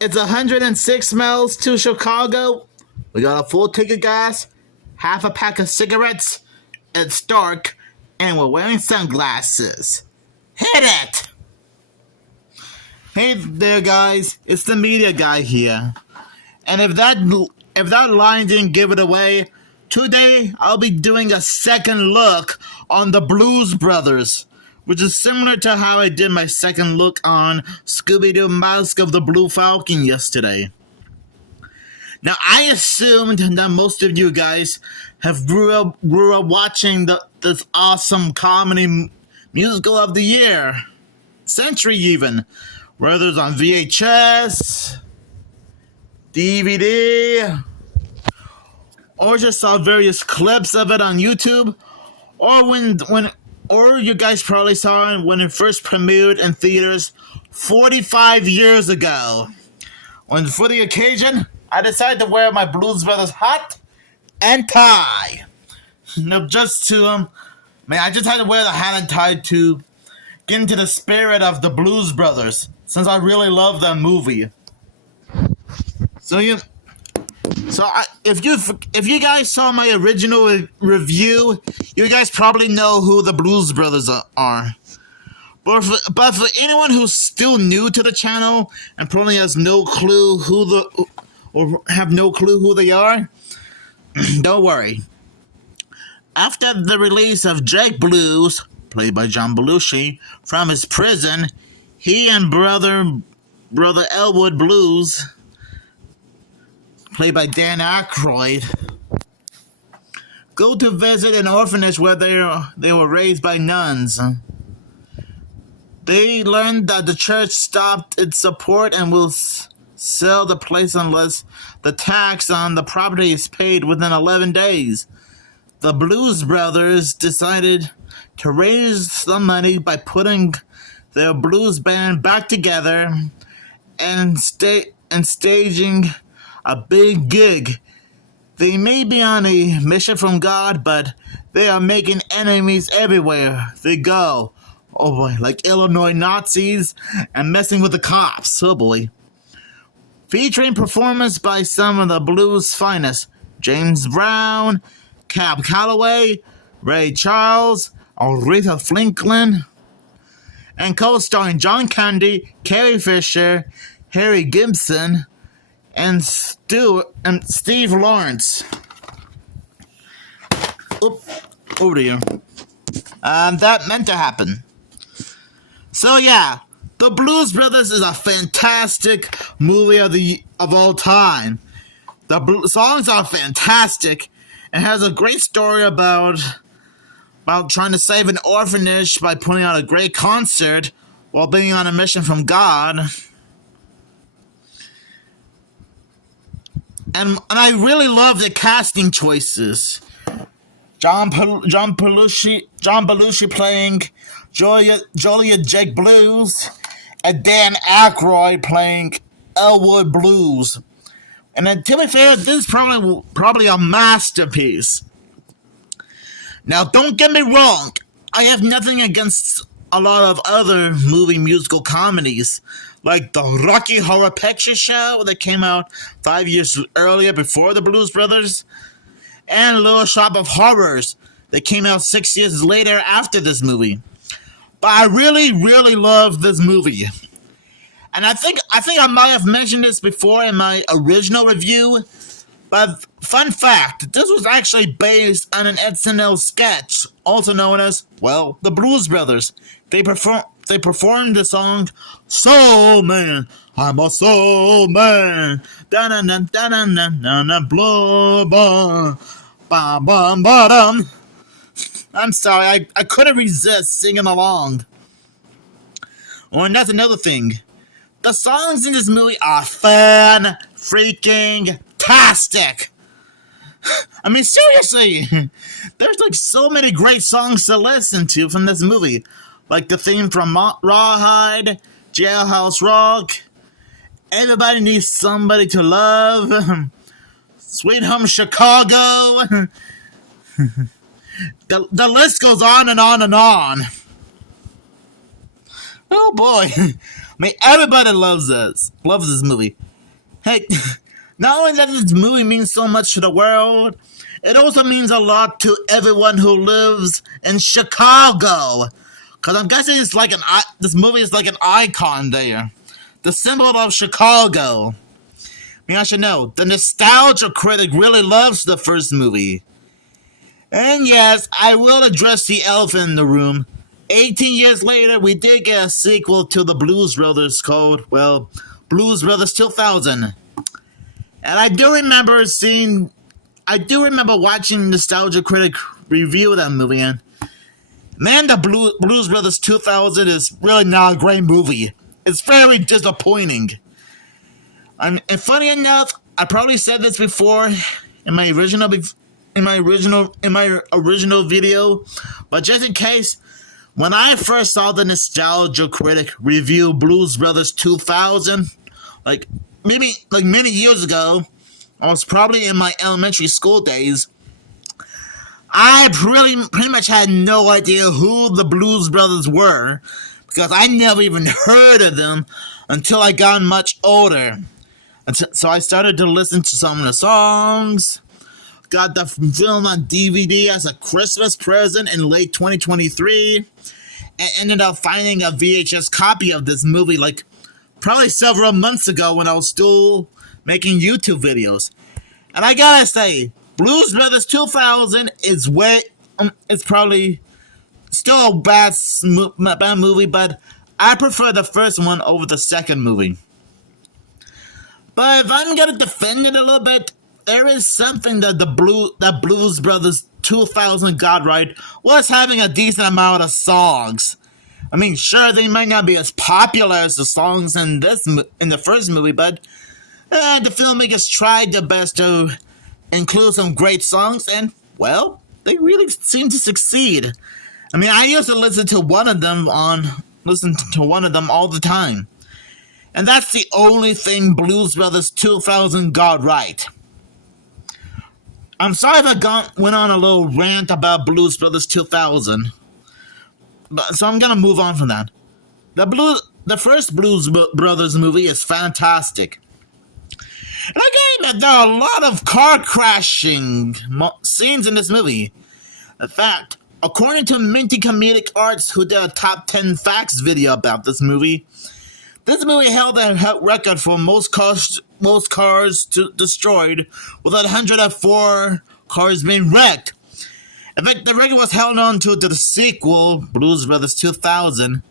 It's 106 miles to Chicago. We got a full tank of gas, half a pack of cigarettes. It's dark, and we're wearing sunglasses. Hit it! Hey there, guys. It's the media guy here. And if that line didn't give it away, today I'll be doing a second look on the Blues Brothers, which is similar to how I did my second look on Scooby-Doo Mask of the Blue Falcon yesterday. Now, I assumed that most of you guys have grew up watching this awesome comedy musical of the year, century even, whether it's on VHS, DVD, or just saw various clips of it on YouTube, or you guys probably saw it when it first premiered in theaters 45 years ago. When for the occasion, I decided to wear my Blues Brothers hat and tie. No, just to I just had to wear the hat and tie to get into the spirit of the Blues Brothers, since I really love that movie. If you guys saw my original review, you guys probably know who the Blues Brothers are. But for anyone who's still new to the channel and probably has no clue have no clue who they are, don't worry. After the release of Jake Blues, played by John Belushi, from his prison, he and brother Elwood Blues, played by Dan Aykroyd, go to visit an orphanage where they were raised by nuns. They learned that the church stopped its support and will sell the place unless the tax on the property is paid within 11 days. The Blues Brothers decided to raise the money by putting their blues band back together and staging a big gig. They may be on a mission from God, but they are making enemies everywhere they go. Oh boy, like Illinois Nazis and messing with the cops. Oh boy. Featuring performance by some of the blues' finest: James Brown, Cab Calloway, Ray Charles, Aretha Franklin, and co-starring John Candy, Carrie Fisher, Harry Gibson, and Steve Lawrence. Over to you. That meant to happen. So yeah, The Blues Brothers is a fantastic movie of all time. The songs are fantastic and has a great story about trying to save an orphanage by putting on a great concert while being on a mission from God. And I really love the casting choices. John Belushi playing Joliet Jake Blues, and Dan Aykroyd playing Elwood Blues. And then, to be fair, this is probably a masterpiece. Now, don't get me wrong, I have nothing against a lot of other movie musical comedies, like the Rocky Horror Picture Show that came out 5 years earlier before the Blues Brothers, and Little Shop of Horrors that came out 6 years later after this movie. But I really, really love this movie. And I think I might have mentioned this before in my original review, but fun fact, this was actually based on an SNL sketch, also known as, well, the Blues Brothers. They performed the song Soul Man, I'm a soul man, da-na-na-na-na-na-na, blow, ba, ba, ba, dum. I'm sorry, I couldn't resist singing along. Oh, and that's another thing. The songs in this movie are fan-freaking-tastic. I mean, seriously, there's like so many great songs to listen to from this movie. Like the theme from Rawhide, Jailhouse Rock, Everybody Needs Somebody to Love, Sweet Home Chicago. The list goes on and on and on. Oh boy. mean, everybody loves this movie. Hey, not only that this movie means so much to the world, it also means a lot to everyone who lives in Chicago. Cause I'm guessing this movie is like an icon there, the symbol of Chicago. I mean, I should know the nostalgia critic really loves the first movie. And yes, I will address the elephant in the room. 18 years later, we did get a sequel to the Blues Brothers called, well, Blues Brothers 2000. And I do remember watching Nostalgia Critic review that movie, and man, the Blues Brothers 2000 is really not a great movie. It's very disappointing. And funny enough, I probably said this before in my original video, but just in case, when I first saw the Nostalgia Critic review Blues Brothers 2000, many years ago, I was probably in my elementary school days. I pretty much had no idea who the Blues Brothers were, because I never even heard of them until I got much older. So I started to listen to some of the songs, got the film on DVD as a Christmas present in late 2023, and ended up finding a VHS copy of this movie probably several months ago when I was still making YouTube videos. And I gotta say, Blues Brothers 2000 is it's probably still a bad movie, but I prefer the first one over the second movie. But if I'm gonna defend it a little bit, there is something that that Blues Brothers 2000 got right, was having a decent amount of songs. I mean, sure, they might not be as popular as the songs in the first movie, but the filmmakers tried their best to include some great songs, and, well, they really seem to succeed. I mean, I used to listen to one of them all the time. And that's the only thing Blues Brothers 2000 got right. I'm sorry if I went on a little rant about Blues Brothers 2000, so I'm gonna move on from that. The first Blues Brothers movie is fantastic. And I gotta admit, there are a lot of car crashing scenes in this movie. In fact, according to Minty Comedic Arts, who did a top 10 facts video about this movie held a record for most cars destroyed, with 104 cars being wrecked. In fact, the record was held on to the sequel, Blues Brothers 2000,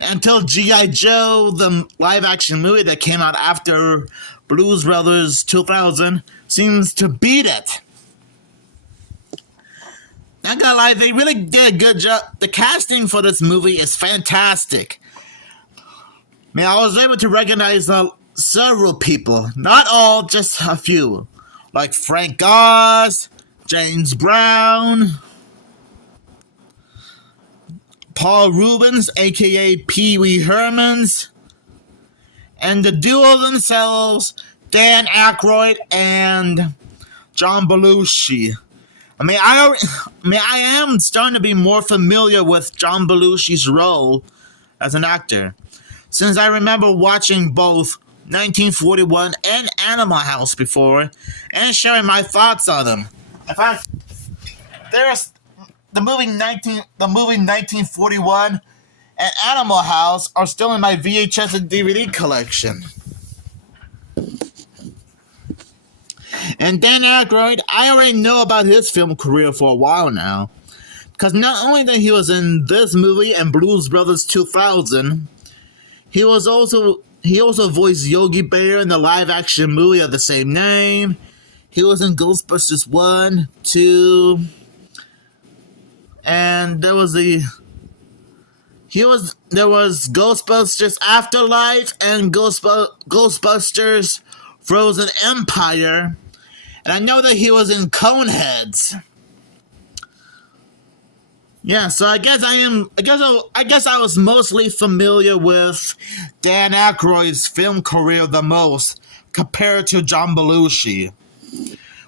until G.I. Joe, the live-action movie that came out after Blues Brothers 2000, seems to beat it. Not gonna lie, they really did a good job. The casting for this movie is fantastic. I mean, I was able to recognize several people, not all, just a few, like Frank Oz, James Brown, Paul Reubens, aka Pee Wee Hermans, and the duo themselves, Dan Aykroyd and John Belushi. I am starting to be more familiar with John Belushi's role as an actor, since I remember watching both 1941 and Animal House before, and sharing my thoughts on them. In fact, there's the movie 1941 and Animal House are still in my VHS and DVD collection. And Dan Aykroyd, I already know about his film career for a while now, because not only that he was in this movie and Blues Brothers 2000, he also voiced Yogi Bear in the live-action movie of the same name. He was in Ghostbusters 1, 2, and there was Ghostbusters Afterlife and Ghostbusters Frozen Empire, and I know that he was in Coneheads. Yeah, so I guess I was mostly familiar with Dan Aykroyd's film career the most, compared to John Belushi.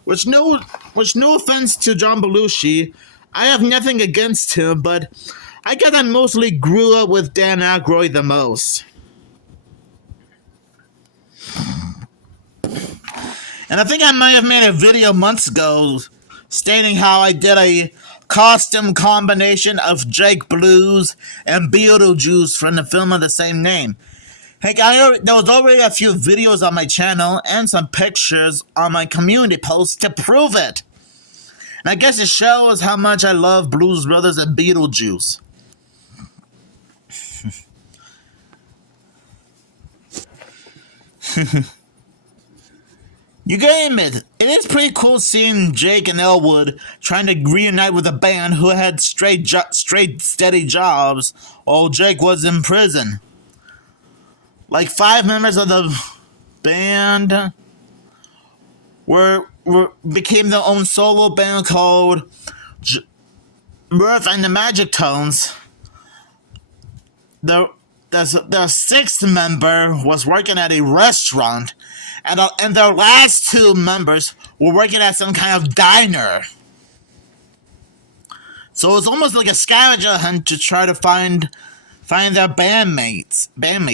Which no offense to John Belushi, I have nothing against him, but I guess I mostly grew up with Dan Aykroyd the most. And I think I might have made a video months ago stating how I did a costume combination of Jake Blues and Beetlejuice from the film of the same name. Heck, there was already a few videos on my channel and some pictures on my community post to prove it. And I guess it shows how much I love Blues Brothers and Beetlejuice. You gotta admit, it is pretty cool seeing Jake and Elwood trying to reunite with a band who had straight steady jobs while Jake was in prison. Like 5 members of the band became their own solo band called Mirth and the Magic Tones. Their sixth member was working at a restaurant, and their last two members were working at some kind of diner. So it was almost like a scavenger hunt to try to find their bandmates. And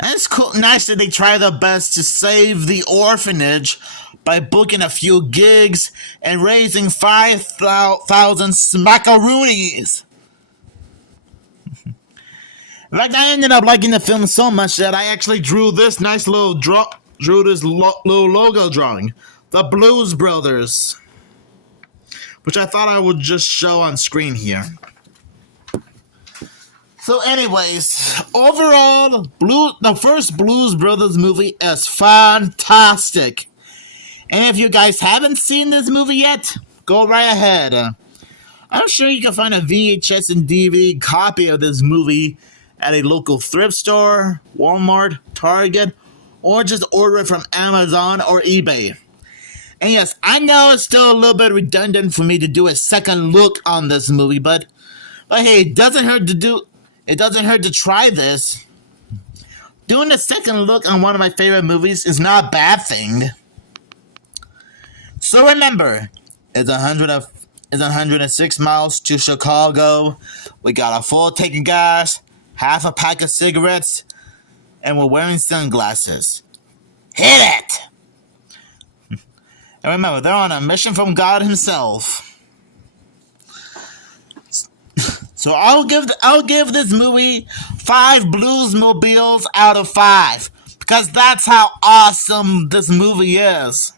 it's cool, nice that they try their best to save the orphanage by booking a few gigs and raising 5,000 smackaroonies. In fact, I ended up liking the film so much that I actually drew this nice little little logo drawing, the Blues Brothers, which I thought I would just show on screen here. So anyways, overall, the first Blues Brothers movie is fantastic. And if you guys haven't seen this movie yet, go right ahead. I'm sure you can find a VHS and DVD copy of this movie at a local thrift store, Walmart, Target, or just order it from Amazon or eBay. And yes, I know it's still a little bit redundant for me to do a second look on this movie, but hey, it doesn't hurt to try this. Doing a second look on one of my favorite movies is not a bad thing. So remember, it's 106 miles to Chicago. We got a full tank of gas, half a pack of cigarettes, and we're wearing sunglasses. Hit it! And remember, they're on a mission from God himself. So I'll give this movie 5 Bluesmobiles out of 5. Because that's how awesome this movie is.